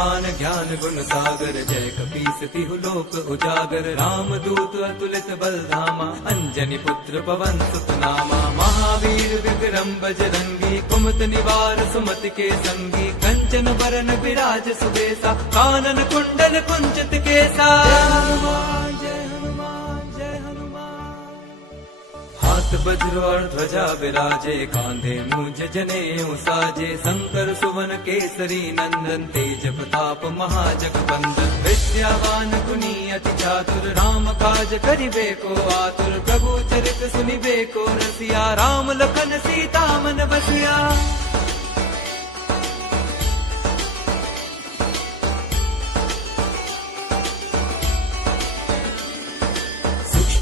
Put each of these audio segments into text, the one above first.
हनुमान ज्ञान गुण सागर, जय कपीस तिहु लोक उजागर। राम दूत अतुलित बल धामा, अंजनी पुत्र पवन सुत नामा। महावीर विक्रम बजरंगी, कुमत निवार सुमति के संगी। कंचन बरन विराज सुबेसा, कानन कुंडल कुंचित केसा। हाथ वज्र और ध्वजा विराजे, कांधे मूंज जनेऊ साजे। शंकर सुवन केसरी नंदन, तेज प्रताप महाजगबंदन। विद्यावान गुणी अति चातुर, राम काज करिबे को आतुर। प्रभु चरित सुनिबे को रसिया, राम लखन सीता मन बसिया।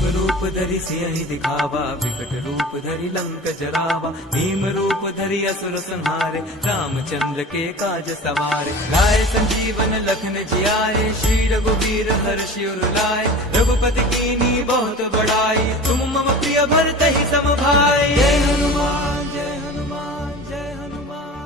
रूप धरि सियहि दिखावा, विकट रूप धरि लंक जरावा। भीम रूप धरि असुर संहारे, रामचंद्र के काज सवारे। लाए संजीवन लखन जियाए, श्री रघुवीर हर्षि उर लाए। रघुपति कीन्ही बहुत बड़ाई, तुम मम प्रिय भरतहि सम भाई। जय हनुमान जय हनुमान जय हनुमान।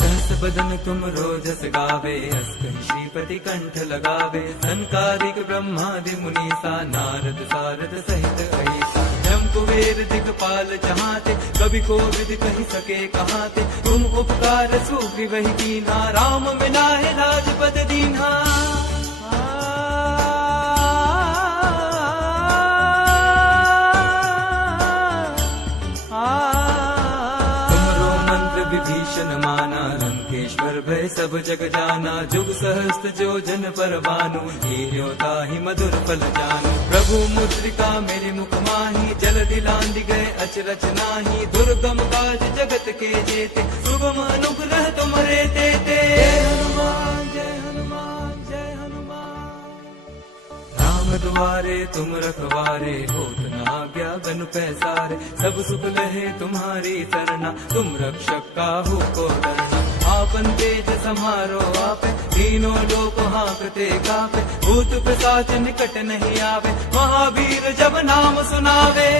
सहस बदन तुम रोजस गावे, अस कहि श्रीपति कंठ लगावे। संकारिक ब्रह्मादि मुनीसा, नारद सारद सहित अहिसा। ब्रह्म कुबेर दिगपाल जहाते, कवि कोविद कहि सके कहाते। तुम उपकार सुग्रीवहि कीन्हा, राम मिलाए राजपद दीन्हा। विभीषण माना, लंकेश्वर भय सब जग जाना। जुग सहस्त्र जो जन पर भानु, लील्यो ताहि मधुर फल जानू। प्रभु मुद्रिका मेरे मुख माही, जल दिलांद गए अचरज नाही। दुर्गम काज जगत के जेते, सुगम अनुग्रह तुम्हारे तेते। जय हनुमान जय हनुमान जय हनुमान। राम द्वारे तुम रखवारे, होत न आज्ञा बन पैसारे। सब सुख लहे तुम्हारी सरना, तुम रक्षक काहू को डरना। आपन तेज समारो आपे, तीनों लोक हांकते कापे। भूत पिशाच निकट नहीं आवे, महावीर जब नाम सुनावे।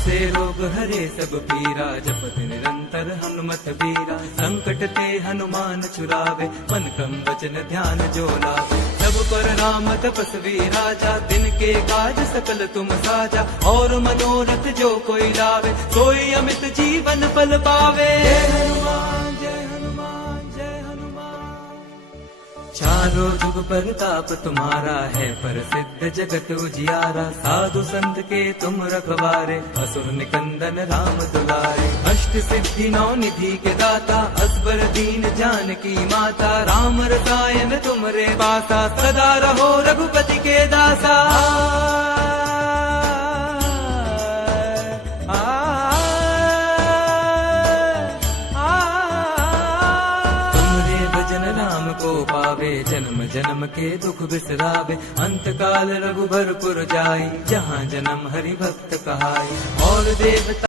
से रोग हरे सब पीरा, जपत निरंतर हनुमत बीरा। संकट ते हनुमान छुरावे, मन क्रम वचन ध्यान जो लावे। सब पर राम तपस्वी राजा, दिन के काज सकल तुम साजा। और मनोरथ जो कोई लावे, सोई अमित जीवन फल पावे। जय हनुमान जय हनुमान जय हनुमान। चारों जुग परताप तुम्हारा है, प्रसिद्ध जगत उजियारा। साधु संत के तुम रखवारे, असुर निकंदन राम दुलारे। अष्ट सिद्धि नौ निधि के दाता, असबर दीन जानकी माता। राम रसायन तुमरे पासा, सदा रहो रघुपति के दासा। को पावे, जन्म जन्म के दुख बिसरावे। अंत काल रघुबर पुर जाई, जहाँ जन्म हरि भक्त कहाई। और देवता